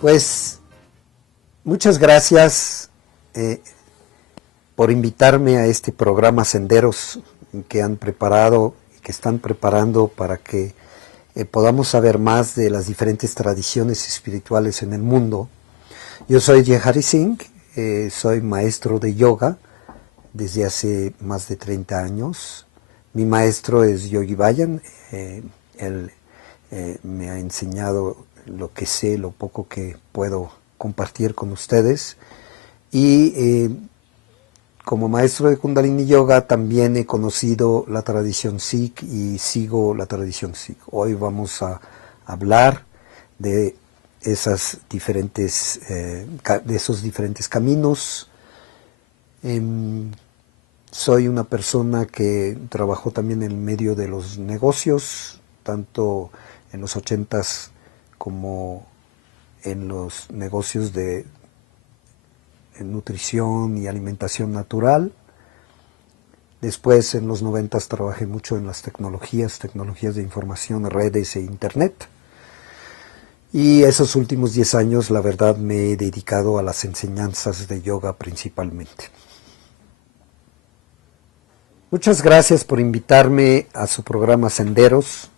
Pues muchas gracias por invitarme a este programa Senderos que han preparado y que están preparando para que podamos saber más de las diferentes tradiciones espirituales en el mundo. Yo soy Jehari Singh, soy maestro de yoga desde hace más de 30 años. Mi maestro es Yogi Bhajan, él me ha enseñado lo que sé, lo poco que puedo compartir con ustedes. Y como maestro de Kundalini Yoga también he conocido la tradición Sikh y sigo la tradición Sikh. Hoy vamos a hablar de esos diferentes caminos. Soy una persona que trabajó también en el medio de los negocios, tanto en los 80s como en los negocios de nutrición y alimentación natural. Después, en los 90s, trabajé mucho en las tecnologías de información, redes e internet. Y esos últimos 10 años, la verdad, me he dedicado a las enseñanzas de yoga principalmente. Muchas gracias por invitarme a su programa Senderos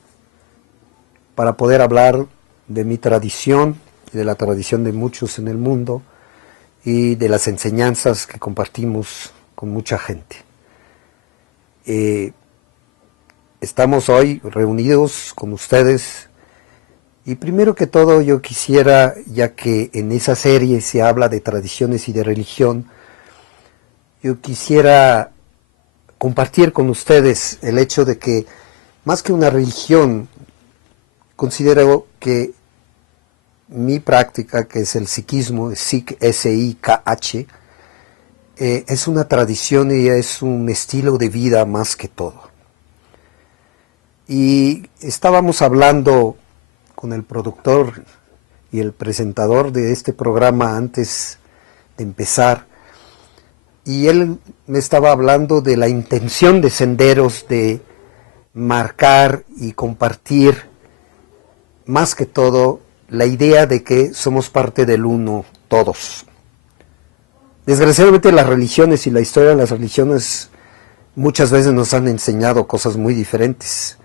para poder hablar de mi tradición y de la tradición de muchos en el mundo y de las enseñanzas que compartimos con mucha gente. Estamos hoy reunidos con ustedes y primero que todo yo quisiera, ya que en esa serie se habla de tradiciones y de religión, yo quisiera compartir con ustedes el hecho de que más que una religión, considero que mi práctica, que es el sikhismo, Sikh, S-I-K-H, es una tradición y es un estilo de vida más que todo. Y estábamos hablando con el productor y el presentador de este programa antes de empezar, y él me estaba hablando de la intención de Senderos de marcar y compartir más que todo la idea de que somos parte del uno todos. Desgraciadamente las religiones y la historia de las religiones muchas veces nos han enseñado cosas muy diferentes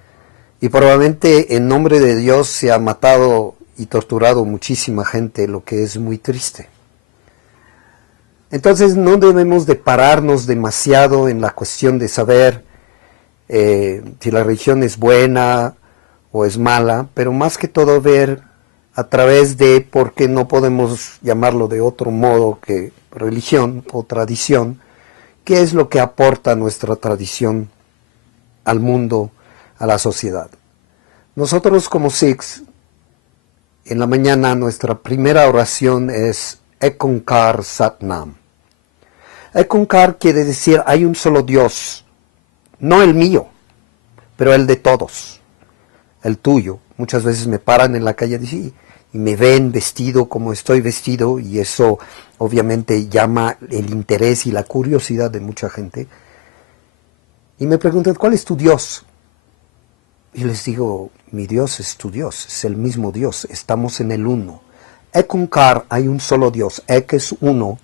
y probablemente en nombre de Dios se ha matado y torturado muchísima gente, lo que es muy triste. Entonces no debemos de pararnos demasiado en la cuestión de saber si la religión es buena o es mala, pero más que todo ver a través de, porque no podemos llamarlo de otro modo que religión o tradición, qué es lo que aporta nuestra tradición al mundo, a la sociedad. Nosotros como Sikhs, en la mañana nuestra primera oración es Ek Onkar Sat Nam. Ek Onkar quiere decir hay un solo Dios, no el mío, pero el de todos, el tuyo. Muchas veces me paran en la calle y me ven vestido como estoy vestido, y eso obviamente llama el interés y la curiosidad de mucha gente. Y me preguntan, ¿cuál es tu Dios? Y les digo, mi Dios es tu Dios, es el mismo Dios, estamos en el uno. Ek Onkar, hay un solo Dios, Ek es uno,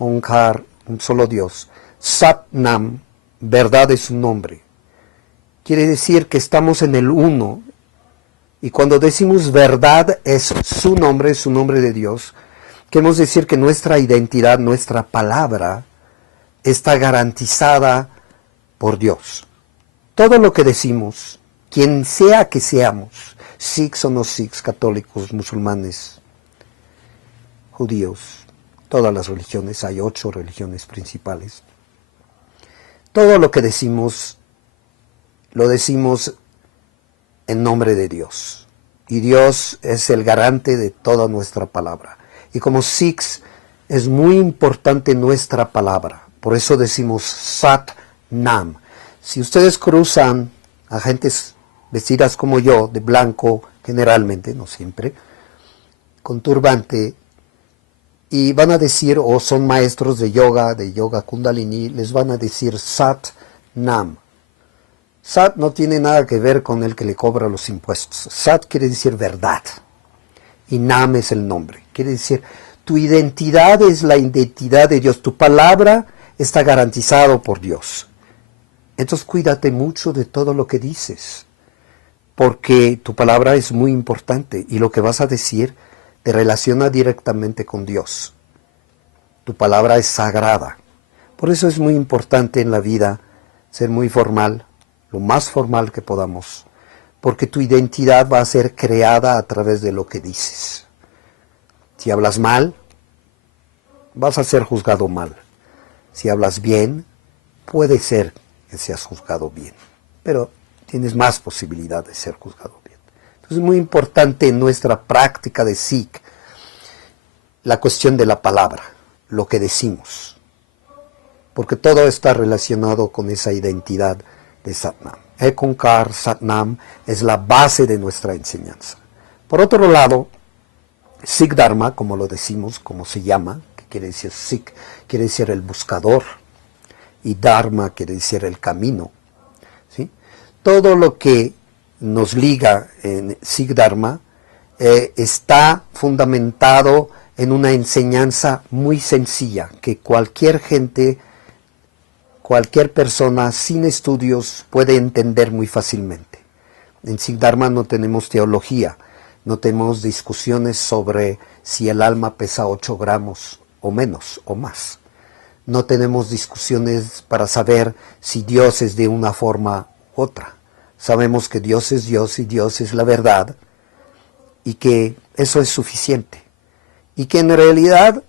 Onkar, un solo Dios. Sat Nam, verdad es su nombre. Quiere decir que estamos en el uno, y cuando decimos verdad es su nombre de Dios, queremos decir que nuestra identidad, nuestra palabra, está garantizada por Dios. Todo lo que decimos, quien sea que seamos, Sikhs o no Sikhs, católicos, musulmanes, judíos, todas las religiones, hay 8 religiones principales. Todo lo que decimos, lo decimos en nombre de Dios. Y Dios es el garante de toda nuestra palabra. Y como Sikhs es muy importante nuestra palabra. Por eso decimos Sat Nam. Si ustedes cruzan a gentes vestidas como yo, de blanco generalmente, no siempre, con turbante, y van a decir, o son maestros de yoga Kundalini, les van a decir Sat Nam. Sat no tiene nada que ver con el que le cobra los impuestos. Sat quiere decir verdad. y Nam es el nombre. Quiere decir, tu identidad es la identidad de Dios, tu palabra está garantizado por Dios. Entonces cuídate mucho de todo lo que dices, porque tu palabra es muy importante y lo que vas a decir te relaciona directamente con Dios. Tu palabra es sagrada. Por eso es muy importante en la vida ser muy formal, lo más formal que podamos, porque tu identidad va a ser creada a través de lo que dices. Si hablas mal, vas a ser juzgado mal. Si hablas bien, puede ser que seas juzgado bien, pero tienes más posibilidad de ser juzgado bien. Entonces es muy importante en nuestra práctica de Sikh la cuestión de la palabra, lo que decimos, porque todo está relacionado con esa identidad de Satnam. Ekankar, Satnam es la base de nuestra enseñanza. Por otro lado, Sikh Dharma, como lo decimos, como se llama, que quiere decir Sikh, quiere decir el buscador, y Dharma quiere decir el camino, ¿sí? Todo lo que nos liga en Sikh Dharma está fundamentado en una enseñanza muy sencilla, que cualquier gente, cualquier persona sin estudios puede entender muy fácilmente. En Sikh Dharma no tenemos teología, no tenemos discusiones sobre si el alma pesa 8 gramos o menos o más. No tenemos discusiones para saber si Dios es de una forma u otra. Sabemos que Dios es Dios y Dios es la verdad y que eso es suficiente. Y que en realidad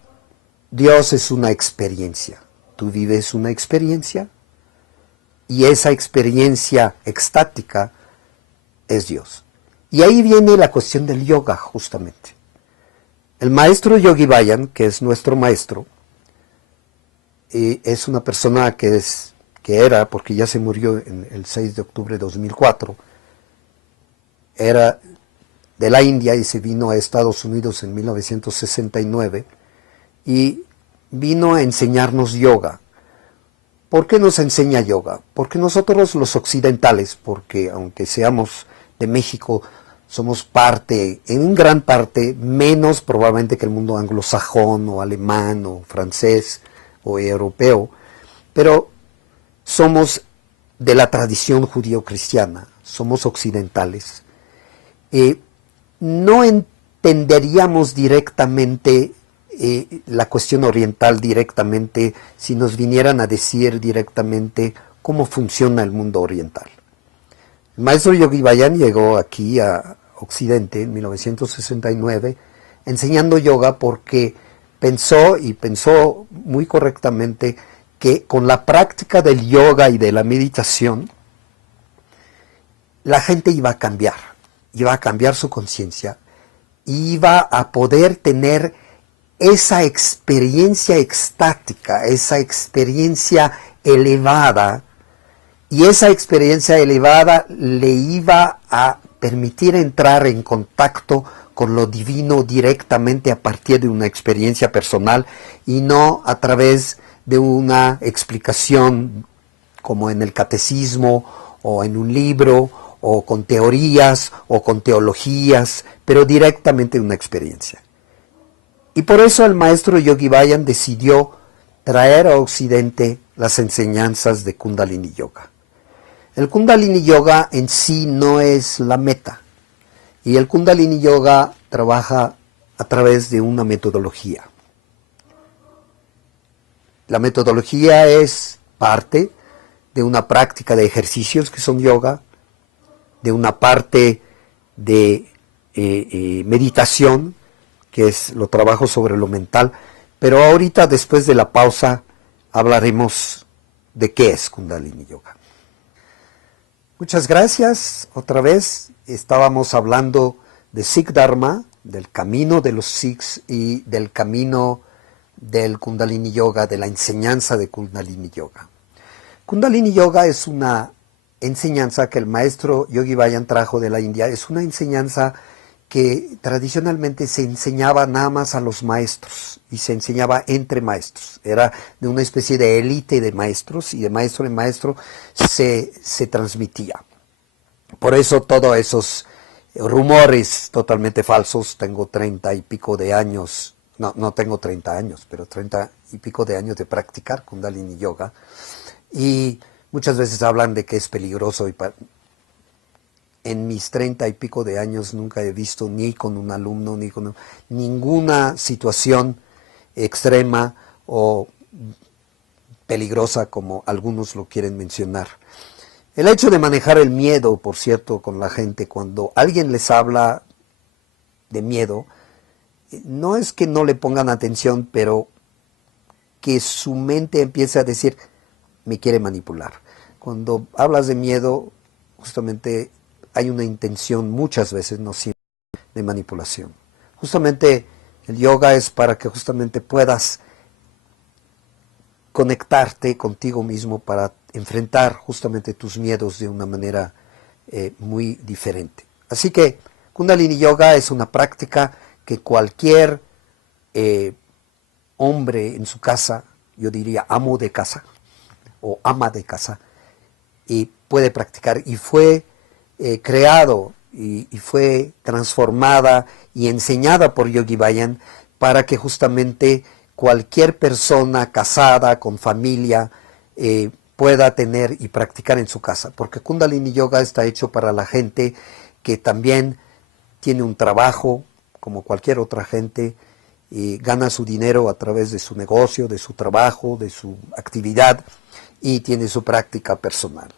Dios es una experiencia. Tú vives una experiencia y esa experiencia extática es Dios. Y ahí viene la cuestión del yoga, justamente. El maestro Yogi Bayan, que es nuestro maestro, es una persona que era, porque ya se murió en el 6 de octubre de 2004, era de la India y se vino a Estados Unidos en 1969 y vino a enseñarnos yoga. ¿Por qué nos enseña yoga? Porque nosotros los occidentales, porque aunque seamos de México, somos parte, en gran parte, menos probablemente que el mundo anglosajón o alemán o francés o europeo, pero somos de la tradición judío-cristiana, somos occidentales. No entenderíamos directamente la cuestión oriental directamente si nos vinieran a decir directamente cómo funciona el mundo oriental. El maestro Yogi Bayan llegó aquí a Occidente en 1969 enseñando yoga porque pensó muy correctamente que con la práctica del yoga y de la meditación la gente iba a cambiar su conciencia, iba a poder tener esa experiencia extática, esa experiencia elevada, y esa experiencia elevada le iba a permitir entrar en contacto con lo divino directamente a partir de una experiencia personal y no a través de una explicación como en el catecismo o en un libro o con teorías o con teologías, pero directamente una experiencia. Y por eso el maestro Yogi Bayan decidió traer a Occidente las enseñanzas de Kundalini Yoga. El Kundalini Yoga en sí no es la meta, y el Kundalini Yoga trabaja a través de una metodología. La metodología es parte de una práctica de ejercicios que son yoga, de una parte de meditación, que es lo trabajo sobre lo mental, pero ahorita después de la pausa hablaremos de qué es Kundalini Yoga. Muchas gracias. Otra vez estábamos hablando de Sikh Dharma, del camino de los Sikhs y del camino del Kundalini Yoga, de la enseñanza de Kundalini Yoga. Kundalini Yoga es una enseñanza que el maestro Yogi Bayan trajo de la India, es una enseñanza que tradicionalmente se enseñaba nada más a los maestros y se enseñaba entre maestros. Era de una especie de élite de maestros y de maestro en maestro se transmitía. Por eso todos esos rumores totalmente falsos. Tengo 30 y pico de años, no tengo 30 años, pero 30 y pico de años de practicar Kundalini Yoga. Y muchas veces hablan de que es peligroso. En mis 30 y pico de años nunca he visto ni con un alumno, ni con ninguna situación extrema o peligrosa como algunos lo quieren mencionar. El hecho de manejar el miedo, por cierto, con la gente, cuando alguien les habla de miedo, no es que no le pongan atención, pero que su mente empiece a decir, me quiere manipular. Cuando hablas de miedo, justamente hay una intención muchas veces, no siempre, de manipulación. Justamente el yoga es para que justamente puedas conectarte contigo mismo para enfrentar justamente tus miedos de una manera muy diferente. Así que Kundalini Yoga es una práctica que cualquier hombre en su casa, yo diría amo de casa o ama de casa, y puede practicar, y fue creado y fue transformada y enseñada por Yogi Bhajan para que justamente cualquier persona casada, con familia, pueda tener y practicar en su casa, porque Kundalini Yoga está hecho para la gente que también tiene un trabajo, como cualquier otra gente, y gana su dinero a través de su negocio, de su trabajo, de su actividad, y tiene su práctica personal.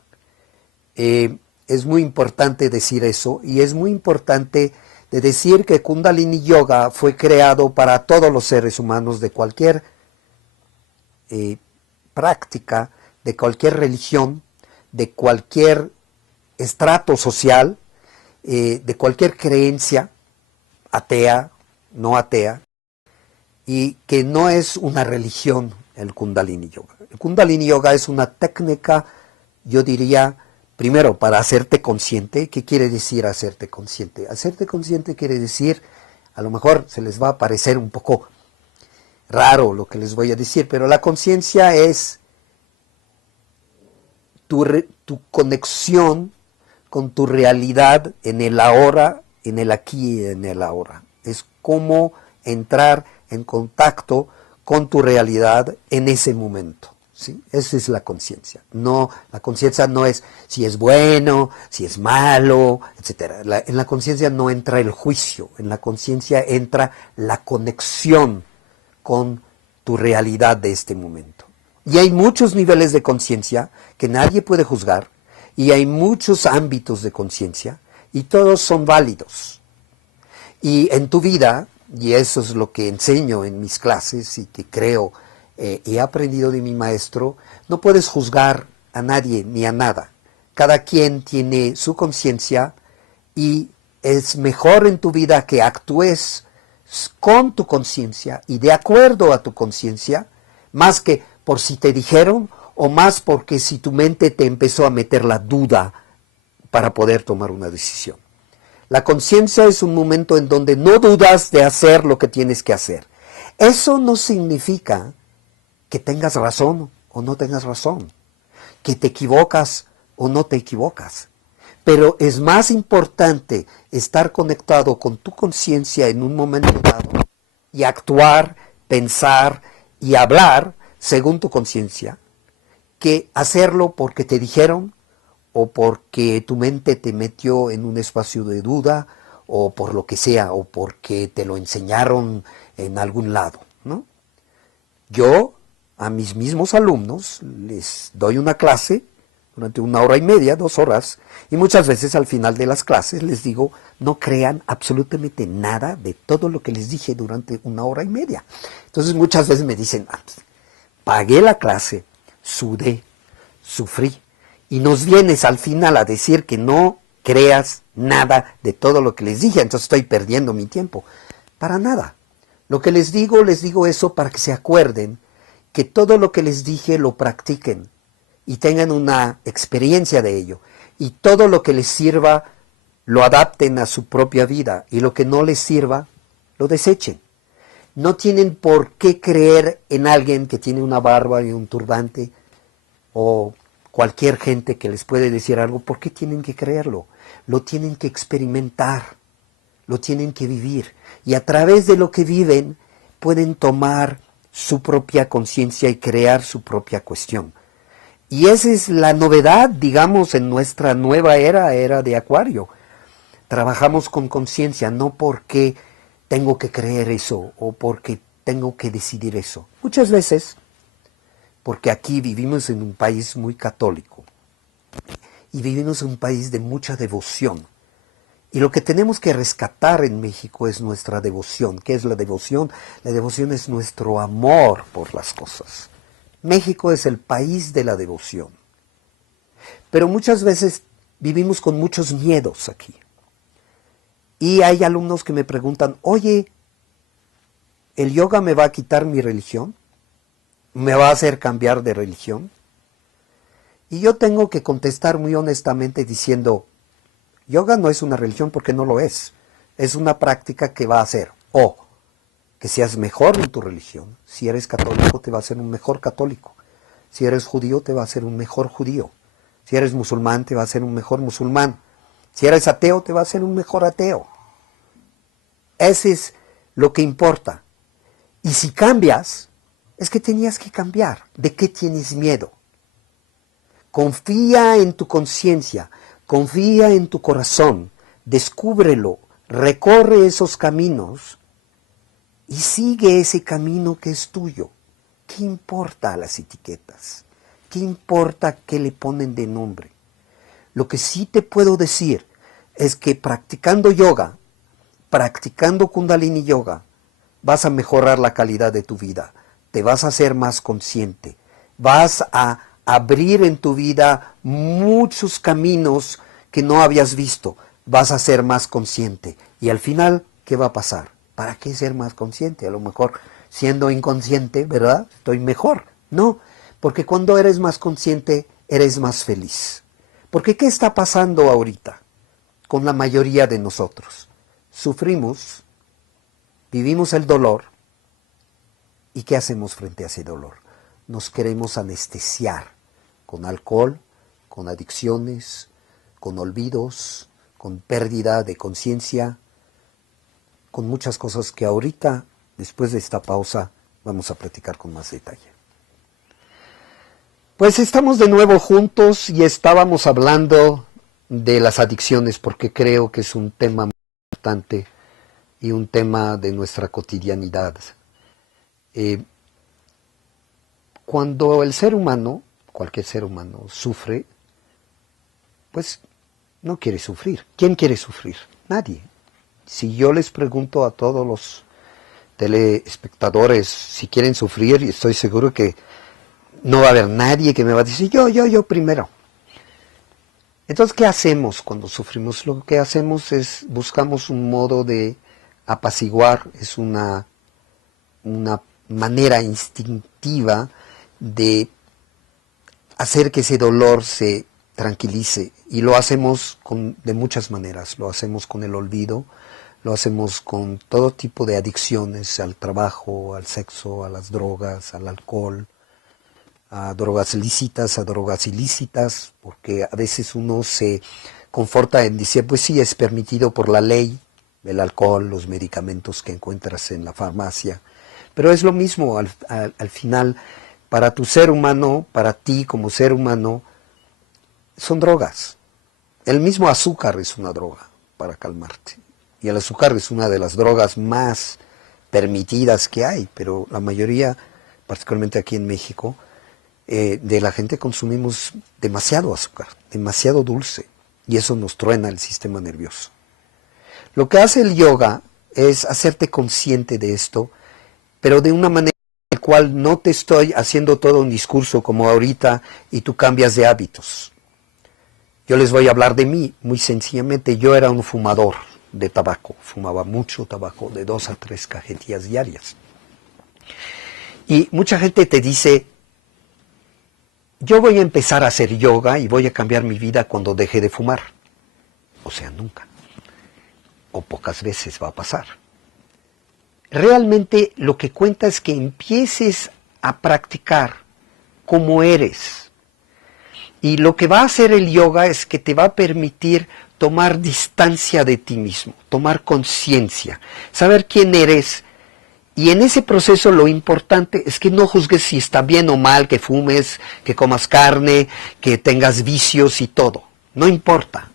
Es muy importante decir eso, y es muy importante de decir que Kundalini Yoga fue creado para todos los seres humanos de cualquier práctica, de cualquier religión, de cualquier estrato social, de cualquier creencia, atea, no atea, y que no es una religión el Kundalini Yoga. El Kundalini Yoga es una técnica, yo diría, primero, para hacerte consciente. ¿Qué quiere decir hacerte consciente? Hacerte consciente quiere decir, a lo mejor se les va a parecer un poco raro lo que les voy a decir, pero la conciencia es tu conexión con tu realidad en el ahora, en el aquí y en el ahora. Es como entrar en contacto con tu realidad en ese momento. ¿Sí? Esa es la conciencia. No, la conciencia no es si es bueno, si es malo, etc. En la conciencia no entra el juicio, en la conciencia entra la conexión con tu realidad de este momento. Y hay muchos niveles de conciencia que nadie puede juzgar, y hay muchos ámbitos de conciencia, y todos son válidos. Y en tu vida, y eso es lo que enseño en mis clases y que creo he aprendido de mi maestro, no puedes juzgar a nadie ni a nada. Cada quien tiene su conciencia, y es mejor en tu vida que actúes con tu conciencia y de acuerdo a tu conciencia, más que por si te dijeron, o más porque si tu mente te empezó a meter la duda para poder tomar una decisión. La conciencia es un momento en donde no dudas de hacer lo que tienes que hacer. Eso no significa que tengas razón o no tengas razón, que te equivocas o no te equivocas. Pero es más importante estar conectado con tu conciencia en un momento dado y actuar, pensar y hablar según tu conciencia, que hacerlo porque te dijeron, o porque tu mente te metió en un espacio de duda, o por lo que sea, o porque te lo enseñaron en algún lado, ¿no? Yo a mis mismos alumnos les doy una clase durante 1 hora y media, 2 horas, y muchas veces al final de las clases les digo, no crean absolutamente nada de todo lo que les dije durante 1 hora y media. Entonces muchas veces me dicen, pagué la clase, sudé, sufrí, y nos vienes al final a decir que no creas nada de todo lo que les dije, entonces estoy perdiendo mi tiempo. Para nada. Lo que les digo eso para que se acuerden que todo lo que les dije lo practiquen y tengan una experiencia de ello, y todo lo que les sirva lo adapten a su propia vida, y lo que no les sirva lo desechen. No tienen por qué creer en alguien que tiene una barba y un turbante, o cualquier gente que les puede decir algo, ¿por qué tienen que creerlo? Lo tienen que experimentar, lo tienen que vivir. Y a través de lo que viven, pueden tomar su propia conciencia y crear su propia cuestión. Y esa es la novedad, digamos, en nuestra nueva era de Acuario. Trabajamos con conciencia, no porque tengo que creer eso o porque tengo que decidir eso. Muchas veces, porque aquí vivimos en un país muy católico y vivimos en un país de mucha devoción. Y lo que tenemos que rescatar en México es nuestra devoción. ¿Qué es la devoción? La devoción es nuestro amor por las cosas. México es el país de la devoción. Pero muchas veces vivimos con muchos miedos aquí. Y hay alumnos que me preguntan, oye, ¿el yoga me va a quitar mi religión? ¿Me va a hacer cambiar de religión? Y yo tengo que contestar muy honestamente diciendo, yoga no es una religión porque no lo es. Es una práctica que va a hacer o que seas mejor en tu religión. Si eres católico te va a hacer un mejor católico. Si eres judío te va a hacer un mejor judío. Si eres musulmán te va a hacer un mejor musulmán. Si eres ateo te va a hacer un mejor ateo. Ese es lo que importa. Y si cambias, es que tenías que cambiar. ¿De qué tienes miedo? Confía en tu conciencia, confía en tu corazón, descúbrelo, recorre esos caminos y sigue ese camino que es tuyo. ¿Qué importa las etiquetas? ¿Qué importa qué le ponen de nombre? Lo que sí te puedo decir es que practicando yoga, practicando Kundalini Yoga, vas a mejorar la calidad de tu vida, te vas a hacer más consciente, vas a abrir en tu vida muchos caminos que no habías visto, vas a ser más consciente. Y al final, ¿qué va a pasar? ¿Para qué ser más consciente? A lo mejor siendo inconsciente, ¿verdad? Estoy mejor. No, porque cuando eres más consciente, eres más feliz. Porque ¿qué está pasando ahorita con la mayoría de nosotros? Sufrimos, vivimos el dolor, ¿y qué hacemos frente a ese dolor? Nos queremos anestesiar con alcohol, con adicciones, con olvidos, con pérdida de conciencia, con muchas cosas que ahorita, después de esta pausa, vamos a platicar con más detalle. Pues estamos de nuevo juntos y estábamos hablando de las adicciones porque creo que es un tema muy importante y un tema de nuestra cotidianidad. Cuando el ser humano, cualquier ser humano, sufre, pues no quiere sufrir. ¿Quién quiere sufrir? Nadie. Si yo les pregunto a todos los telespectadores si quieren sufrir, y estoy seguro que no va a haber nadie que me va a decir yo primero. Entonces, ¿qué hacemos cuando sufrimos? Lo que hacemos es buscamos un modo de apaciguar, es una manera instintiva de hacer que ese dolor se tranquilice. Y lo hacemos de muchas maneras. Lo hacemos con el olvido, lo hacemos con todo tipo de adicciones, al trabajo, al sexo, a las drogas, al alcohol, a drogas lícitas, a drogas ilícitas, porque a veces uno se conforta en decir, pues sí, es permitido por la ley, el alcohol, los medicamentos que encuentras en la farmacia, pero es lo mismo al final, para tu ser humano, para ti como ser humano, son drogas. El mismo azúcar es una droga para calmarte, y el azúcar es una de las drogas más permitidas que hay, pero la mayoría, particularmente aquí en México, de la gente consumimos demasiado azúcar, demasiado dulce, y eso nos truena el sistema nervioso. Lo que hace el yoga es hacerte consciente de esto, pero de una manera en la cual no te estoy haciendo todo un discurso como ahorita y tú cambias de hábitos. Yo les voy a hablar de mí, muy sencillamente. Yo era un fumador de tabaco, fumaba mucho tabaco, de 2 a 3 cajetillas diarias. Y mucha gente te dice, yo voy a empezar a hacer yoga y voy a cambiar mi vida cuando deje de fumar. O sea, nunca. O pocas veces va a pasar. Realmente lo que cuenta es que empieces a practicar como eres. Y lo que va a hacer el yoga es que te va a permitir tomar distancia de ti mismo, tomar conciencia, saber quién eres. Y en ese proceso lo importante es que no juzgues si está bien o mal, que fumes, que comas carne, que tengas vicios y todo. No importa.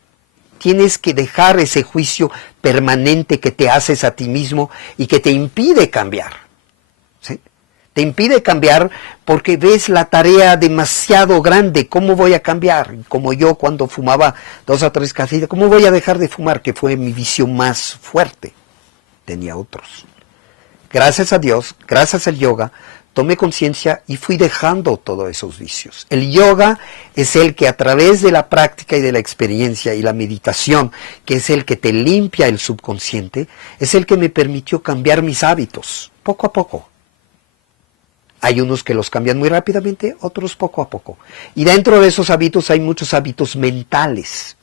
Tienes que dejar ese juicio permanente que te haces a ti mismo y que te impide cambiar. ¿Sí? Te impide cambiar porque ves la tarea demasiado grande. ¿Cómo voy a cambiar? Como yo cuando fumaba 2 a 3 cajitas, ¿cómo voy a dejar de fumar? Que fue mi vicio más fuerte. Tenía otros. Gracias a Dios, gracias al yoga, tomé conciencia y fui dejando todos esos vicios. El yoga es el que a través de la práctica y de la experiencia y la meditación, que es el que te limpia el subconsciente, es el que me permitió cambiar mis hábitos, poco a poco. Hay unos que los cambian muy rápidamente, otros poco a poco. Y dentro de esos hábitos hay muchos hábitos mentales.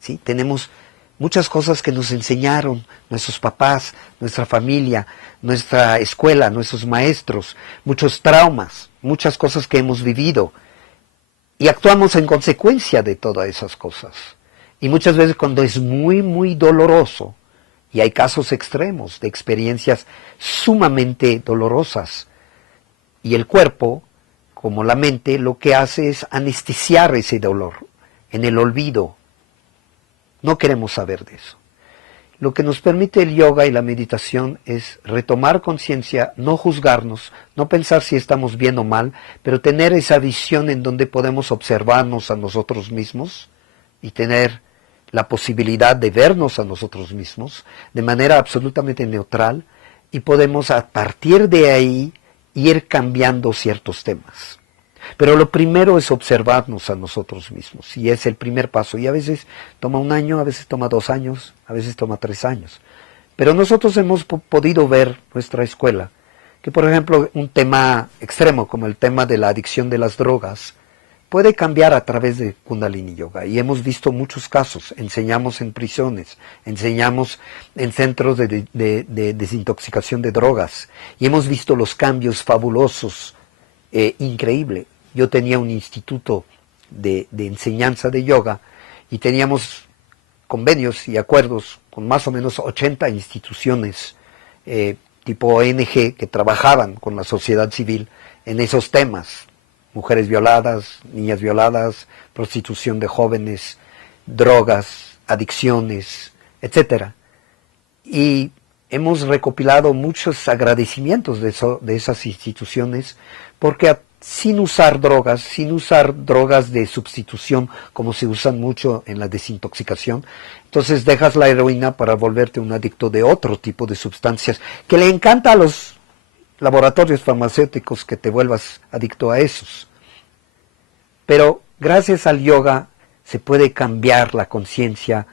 ¿Sí? Tenemos muchas cosas que nos enseñaron nuestros papás, nuestra familia, nuestra escuela, nuestros maestros, muchos traumas, muchas cosas que hemos vivido. Y actuamos en consecuencia de todas esas cosas. Y muchas veces cuando es muy, muy doloroso, y hay casos extremos de experiencias sumamente dolorosas, y el cuerpo, como la mente, lo que hace es anestesiar ese dolor en el olvido. No queremos saber de eso. Lo que nos permite el yoga y la meditación es retomar conciencia, no juzgarnos, no pensar si estamos bien o mal, pero tener esa visión en donde podemos observarnos a nosotros mismos y tener la posibilidad de vernos a nosotros mismos de manera absolutamente neutral, y podemos a partir de ahí ir cambiando ciertos temas. Pero lo primero es observarnos a nosotros mismos, y es el primer paso, y a veces toma 1 año, a veces toma 2 años, a veces toma 3 años. Pero nosotros hemos podido ver nuestra escuela, que por ejemplo un tema extremo como el tema de la adicción de las drogas, puede cambiar a través de Kundalini Yoga, y hemos visto muchos casos. Enseñamos en prisiones, enseñamos en centros de desintoxicación de drogas, y hemos visto los cambios fabulosos, increíble. Yo tenía un instituto de enseñanza de yoga, y teníamos convenios y acuerdos con más o menos 80 instituciones tipo ONG que trabajaban con la sociedad civil en esos temas. Mujeres violadas, niñas violadas, prostitución de jóvenes, drogas, adicciones, etc. Y hemos recopilado muchos agradecimientos de esas instituciones, porque sin usar drogas de sustitución como se usan mucho en la desintoxicación, entonces dejas la heroína para volverte un adicto de otro tipo de sustancias que le encanta a los laboratorios farmacéuticos que te vuelvas adicto a esos. Pero gracias al yoga se puede cambiar la conciencia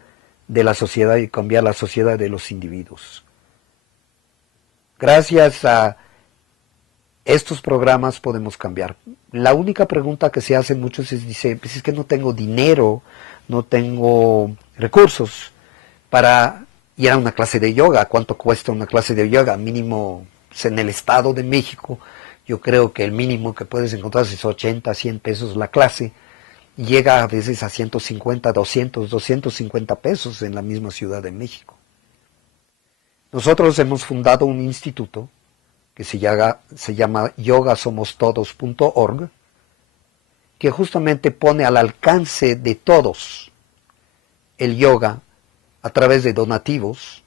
de la sociedad y cambiar la sociedad de los individuos. Gracias a estos programas podemos cambiar. La única pregunta que se hacen muchos es, pues es que no tengo dinero, no tengo recursos para ir a una clase de yoga. ¿Cuánto cuesta una clase de yoga? Mínimo, pues en el Estado de México, yo creo que el mínimo que puedes encontrar es 80, 100 pesos la clase. Llega a veces a 150, 200, 250 pesos en la misma Ciudad de México. Nosotros hemos fundado un instituto que se llama yogasomostodos.org, que justamente pone al alcance de todos el yoga a través de donativos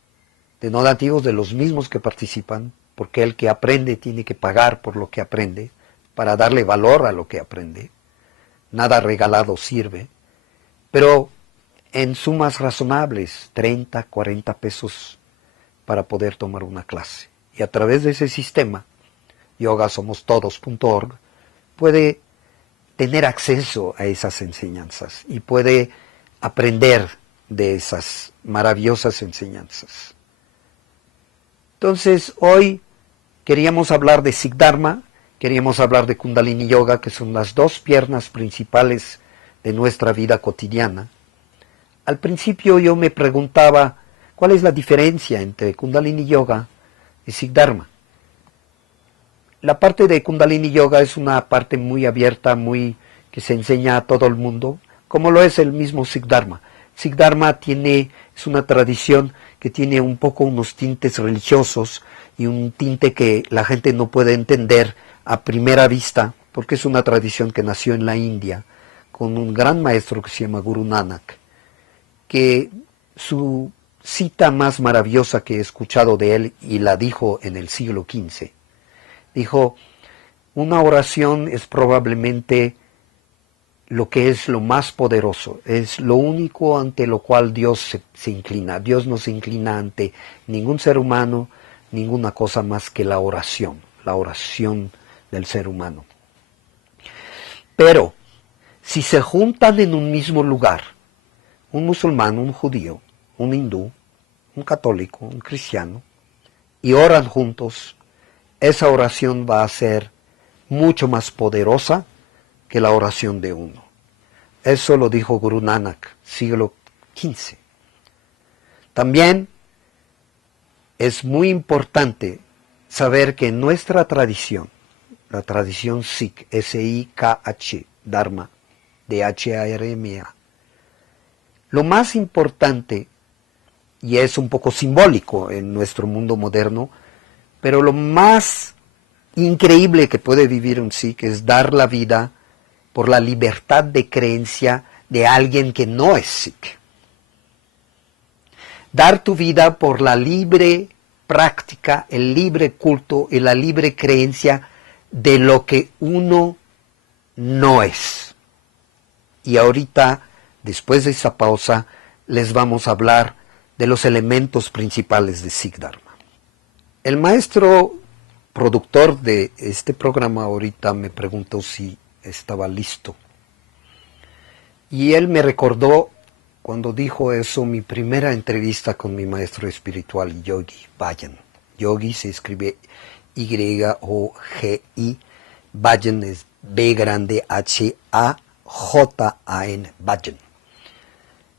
de los mismos que participan, porque el que aprende tiene que pagar por lo que aprende, para darle valor a lo que aprende. Nada regalado sirve, pero en sumas razonables, 30, 40 pesos para poder tomar una clase. Y a través de ese sistema, yogasomostodos.org, puede tener acceso a esas enseñanzas y puede aprender de esas maravillosas enseñanzas. Entonces, hoy queríamos hablar de Sikdharma, queríamos hablar de Kundalini Yoga, que son las 2 piernas principales de nuestra vida cotidiana. Al principio yo me preguntaba, ¿cuál es la diferencia entre Kundalini Yoga y Sikdharma? La parte de Kundalini Yoga es una parte muy abierta, muy que se enseña a todo el mundo, como lo es el mismo Sikh Dharma. Sikh Dharma es una tradición que tiene un poco unos tintes religiosos y un tinte que la gente no puede entender a primera vista, porque es una tradición que nació en la India, con un gran maestro que se llama Guru Nanak, que su cita más maravillosa que he escuchado de él, y la dijo en el siglo XV, dijo: una oración es probablemente lo que es lo más poderoso, es lo único ante lo cual Dios se inclina. Dios no se inclina ante ningún ser humano, ninguna cosa más que la oración del ser humano. Pero, si se juntan en un mismo lugar, un musulmán, un judío, un hindú, un católico, un cristiano, y oran juntos, esa oración va a ser mucho más poderosa que la oración de uno. Eso lo dijo Guru Nanak, siglo XV. También es muy importante saber que en nuestra tradición, la tradición Sikh, S-I-K-H, Dharma, D-H-A-R-M-A, lo más importante, y es un poco simbólico en nuestro mundo moderno, pero lo más increíble que puede vivir un Sikh es dar la vida por la libertad de creencia de alguien que no es Sikh. Dar tu vida por la libre práctica, el libre culto y la libre creencia de lo que uno no es. Y ahorita, después de esa pausa, les vamos a hablar de los elementos principales de Sikh Dharma. El maestro productor de este programa ahorita me preguntó si estaba listo. Y él me recordó, cuando dijo eso, mi primera entrevista con mi maestro espiritual, Yogi Bhajan. Yogi se escribe Y-O-G-I, Bhajan es B grande H-A-J-A-N, Bhajan.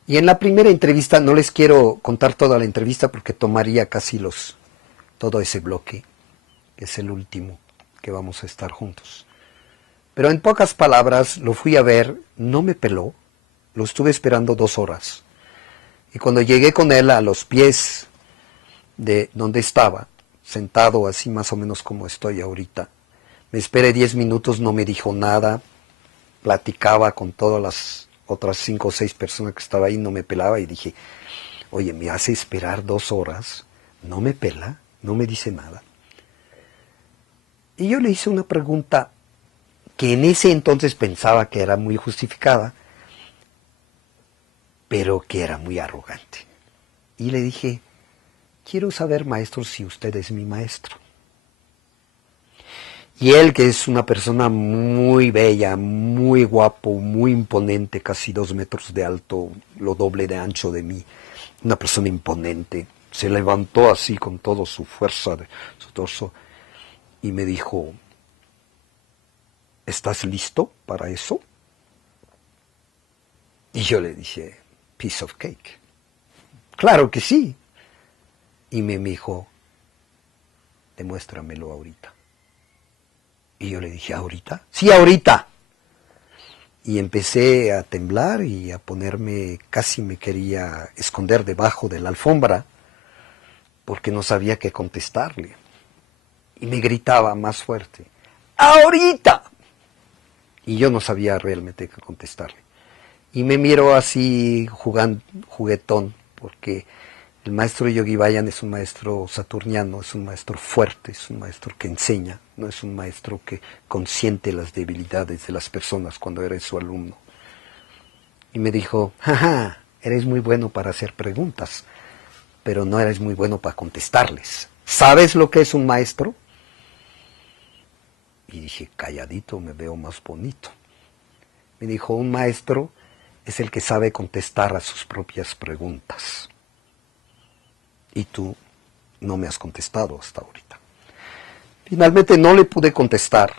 Y en la primera entrevista, no les quiero contar toda la entrevista porque tomaría casi todo ese bloque, que es el último que vamos a estar juntos. Pero en pocas palabras, lo fui a ver, no me peló, lo estuve esperando 2 horas. Y cuando llegué con él a los pies de donde estaba, sentado así más o menos como estoy ahorita, me esperé 10 minutos, no me dijo nada, platicaba con todas las otras 5 o 6 personas que estaban ahí, no me pelaba, y dije: oye, me hace esperar 2 horas, no me pela, no me dice nada. Y yo le hice una pregunta que en ese entonces pensaba que era muy justificada, pero que era muy arrogante. Y le dije: quiero saber, maestro, si usted es mi maestro. Y él, que es una persona muy bella, muy guapo, muy imponente, casi 2 metros de alto, lo doble de ancho de mí, una persona imponente, se levantó así con toda su fuerza de su torso y me dijo: ¿estás listo para eso? Y yo le dije: piece of cake. Claro que sí. Y me dijo: demuéstramelo ahorita. Y yo le dije: ¿ahorita? Sí, ahorita. Y empecé a temblar y a ponerme, casi me quería esconder debajo de la alfombra, porque no sabía qué contestarle. Y me gritaba más fuerte: ¡ahorita! Y yo no sabía realmente qué contestarle. Y me miró así juguetón, porque el maestro Yogi Bhajan es un maestro saturniano, es un maestro fuerte, es un maestro que enseña, no es un maestro que consiente las debilidades de las personas cuando eres su alumno. Y me dijo: jaja, eres muy bueno para hacer preguntas, pero no eres muy bueno para contestarles. ¿Sabes lo que es un maestro? Y dije: calladito me veo más bonito. Me dijo: un maestro es el que sabe contestar a sus propias preguntas. Y tú no me has contestado hasta ahorita. Finalmente no le pude contestar.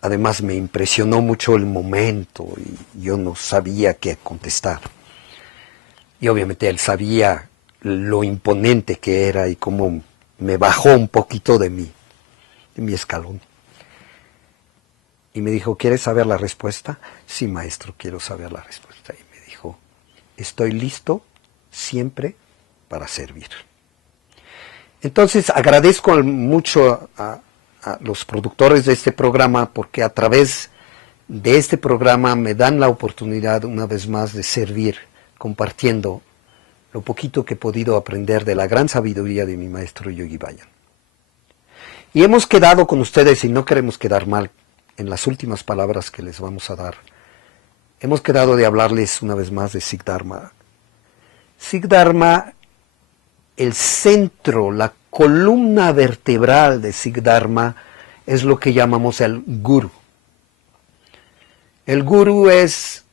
Además me impresionó mucho el momento y yo no sabía qué contestar. Y obviamente él sabía lo imponente que era y cómo me bajó un poquito de mi escalón. Y me dijo, ¿quieres saber la respuesta? Sí, maestro, quiero saber la respuesta. Y me dijo, estoy listo siempre para servir. Entonces agradezco mucho a los productores de este programa porque a través de este programa me dan la oportunidad una vez más de servir, compartiendo lo poquito que he podido aprender de la gran sabiduría de mi maestro Yogi Bhajan. Y hemos quedado con ustedes, y no queremos quedar mal en las últimas palabras que les vamos a dar, hemos quedado de hablarles una vez más de Sikdharma. Sikdharma, el centro, la columna vertebral de Sikdharma es lo que llamamos el Guru. El Guru es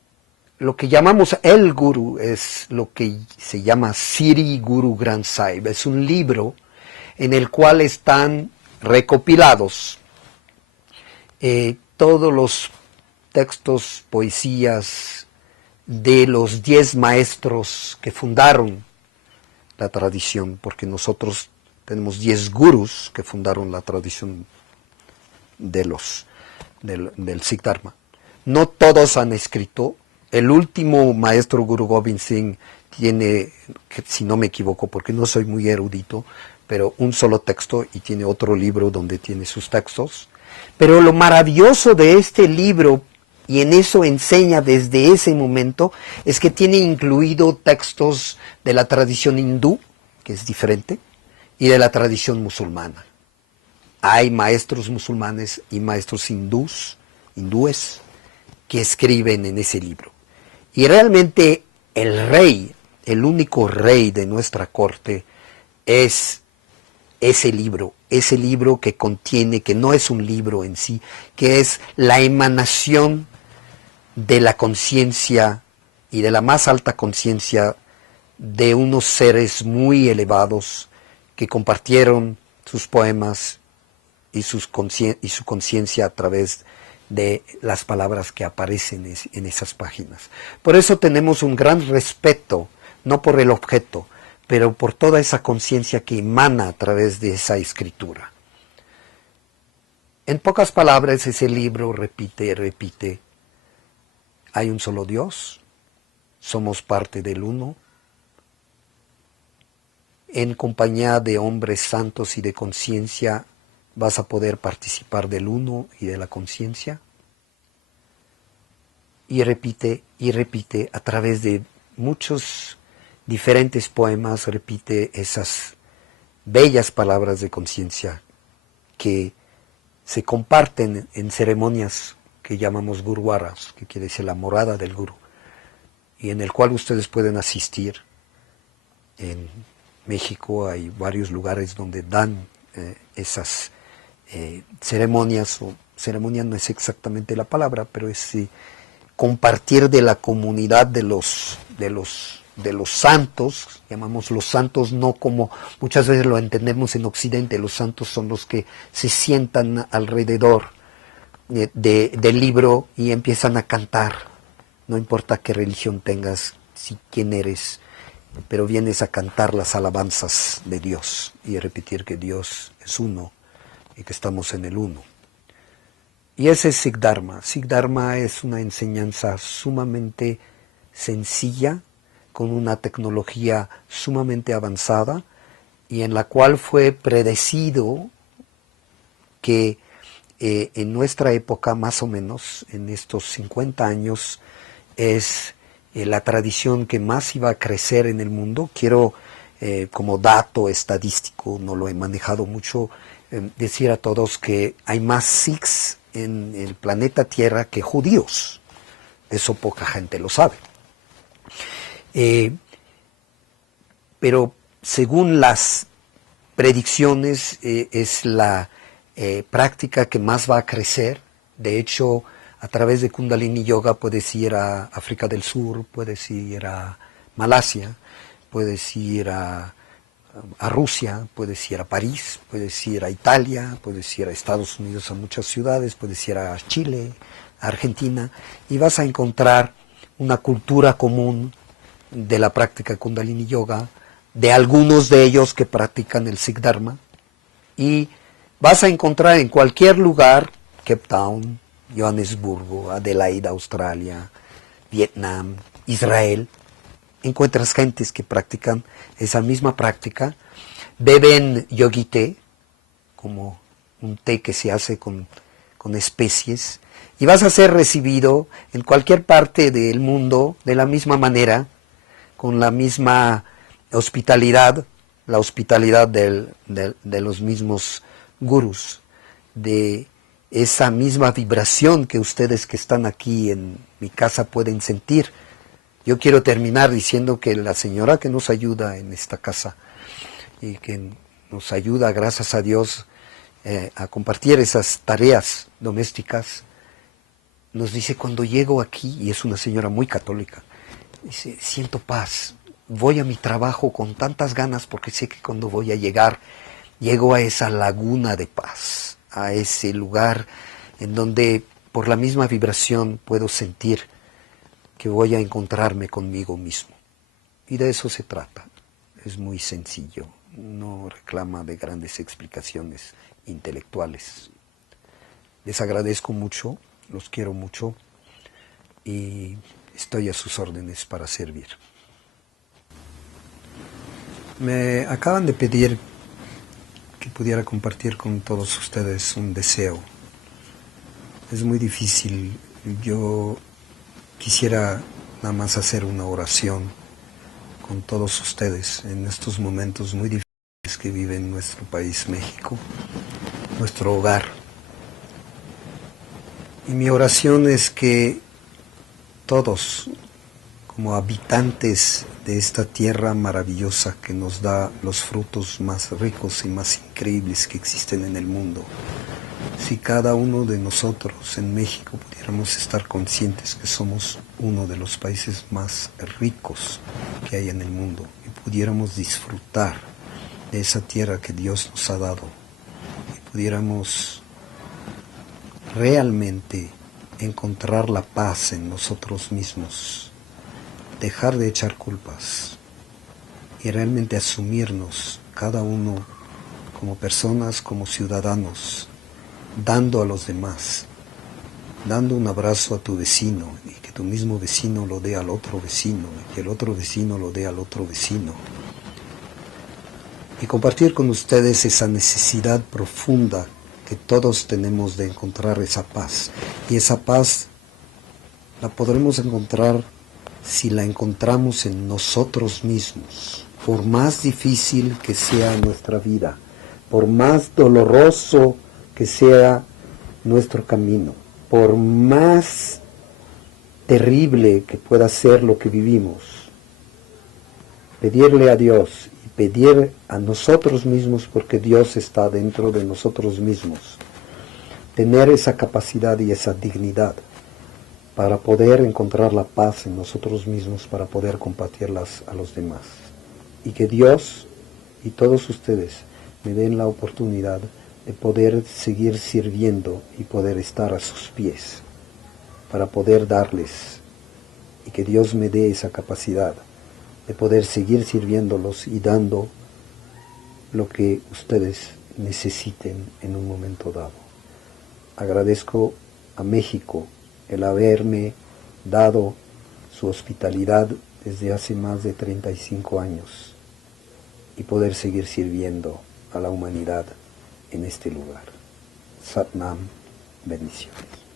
lo que llamamos el Guru, es lo que se llama Siri Guru Granth Sahib. Es un libro en el cual están recopilados todos los textos, poesías de los 10 maestros que fundaron la tradición, porque nosotros tenemos 10 gurús que fundaron la tradición del Sikdharma. No todos han escrito. El último maestro Guru Gobind Singh tiene, si no me equivoco, porque no soy muy erudito, pero un solo texto, y tiene otro libro donde tiene sus textos. Pero lo maravilloso de este libro, y en eso enseña desde ese momento, es que tiene incluido textos de la tradición hindú, que es diferente, y de la tradición musulmana. Hay maestros musulmanes y maestros hindúes que escriben en ese libro. Y realmente el rey, el único rey de nuestra corte, es ese libro que contiene, que no es un libro en sí, que es la emanación de la conciencia y de la más alta conciencia de unos seres muy elevados que compartieron sus poemas y su conciencia a través de las palabras que aparecen en esas páginas. Por eso tenemos un gran respeto, no por el objeto, pero por toda esa conciencia que emana a través de esa escritura. En pocas palabras, ese libro repite, hay un solo Dios, somos parte del uno, en compañía de hombres santos y de conciencia vas a poder participar del uno y de la conciencia. Y repite a través de muchos diferentes poemas, repite esas bellas palabras de conciencia que se comparten en ceremonias que llamamos gurwaras, que quiere decir la morada del guru, y en el cual ustedes pueden asistir. En México hay varios lugares donde dan esas ceremonias, o ceremonia no es exactamente la palabra, pero es compartir de la comunidad de los santos. Llamamos los santos no como muchas veces lo entendemos en Occidente. Los santos son los que se sientan alrededor del libro y empiezan a cantar. No importa qué religión tengas, quién eres, pero vienes a cantar las alabanzas de Dios y a repetir que Dios es uno y que estamos en el uno. Y ese es Sikdharma. Sikdharma es una enseñanza sumamente sencilla, con una tecnología sumamente avanzada, y en la cual fue predecido que en nuestra época, más o menos, en estos 50 años, es la tradición que más iba a crecer en el mundo. Quiero, como dato estadístico, no lo he manejado mucho, decir a todos que hay más Sikhs en el planeta Tierra que judíos. Eso poca gente lo sabe. Pero según las predicciones, es la práctica que más va a crecer. De hecho, a través de Kundalini Yoga puedes ir a África del Sur, puedes ir a Malasia, puedes ir a Rusia, puedes ir a París, puedes ir a Italia, puedes ir a Estados Unidos, a muchas ciudades, puedes ir a Chile, a Argentina, y vas a encontrar una cultura común de la práctica de Kundalini Yoga, de algunos de ellos que practican el Sikdharma, y vas a encontrar en cualquier lugar, Cape Town, Johannesburgo, Adelaida, Australia, Vietnam, Israel, encuentras gentes que practican esa misma práctica, beben yogi té, como un té que se hace con especies, y vas a ser recibido en cualquier parte del mundo de la misma manera, con la misma hospitalidad, la hospitalidad de los mismos gurús, de esa misma vibración que ustedes que están aquí en mi casa pueden sentir. Yo quiero terminar diciendo que la señora que nos ayuda en esta casa y que nos ayuda, gracias a Dios, a compartir esas tareas domésticas, nos dice, cuando llego aquí, y es una señora muy católica, dice, siento paz, voy a mi trabajo con tantas ganas porque sé que cuando voy a llegar, llego a esa laguna de paz, a ese lugar en donde por la misma vibración puedo sentir que voy a encontrarme conmigo mismo. Y de eso se trata. Es muy sencillo, no reclama de grandes explicaciones intelectuales. Les agradezco mucho, los quiero mucho y estoy a sus órdenes para servir. Me acaban de pedir que pudiera compartir con todos ustedes un deseo. Es muy difícil, yo quisiera nada más hacer una oración con todos ustedes en estos momentos muy difíciles que vive en nuestro país, México, nuestro hogar. Y mi oración es que todos, como habitantes de esta tierra maravillosa que nos da los frutos más ricos y más increíbles que existen en el mundo, si cada uno de nosotros en México pudiéramos estar conscientes que somos uno de los países más ricos que hay en el mundo y pudiéramos disfrutar de esa tierra que Dios nos ha dado y pudiéramos realmente encontrar la paz en nosotros mismos, dejar de echar culpas y realmente asumirnos cada uno como personas, como ciudadanos, dando a los demás, dando un abrazo a tu vecino y que tu mismo vecino lo dé al otro vecino y que el otro vecino lo dé al otro vecino. Y compartir con ustedes esa necesidad profunda que todos tenemos de encontrar esa paz. Y esa paz la podremos encontrar si la encontramos en nosotros mismos. Por más difícil que sea nuestra vida, por más doloroso que sea nuestro camino, por más terrible que pueda ser lo que vivimos, pedirle a Dios y pedir a nosotros mismos, porque Dios está dentro de nosotros mismos, tener esa capacidad y esa dignidad para poder encontrar la paz en nosotros mismos, para poder compartirlas a los demás. Y que Dios y todos ustedes me den la oportunidad de poder seguir sirviendo y poder estar a sus pies, para poder darles, y que Dios me dé esa capacidad de poder seguir sirviéndolos y dando lo que ustedes necesiten en un momento dado. Agradezco a México el haberme dado su hospitalidad desde hace más de 35 años y poder seguir sirviendo a la humanidad en este lugar. Sat Nam, bendiciones.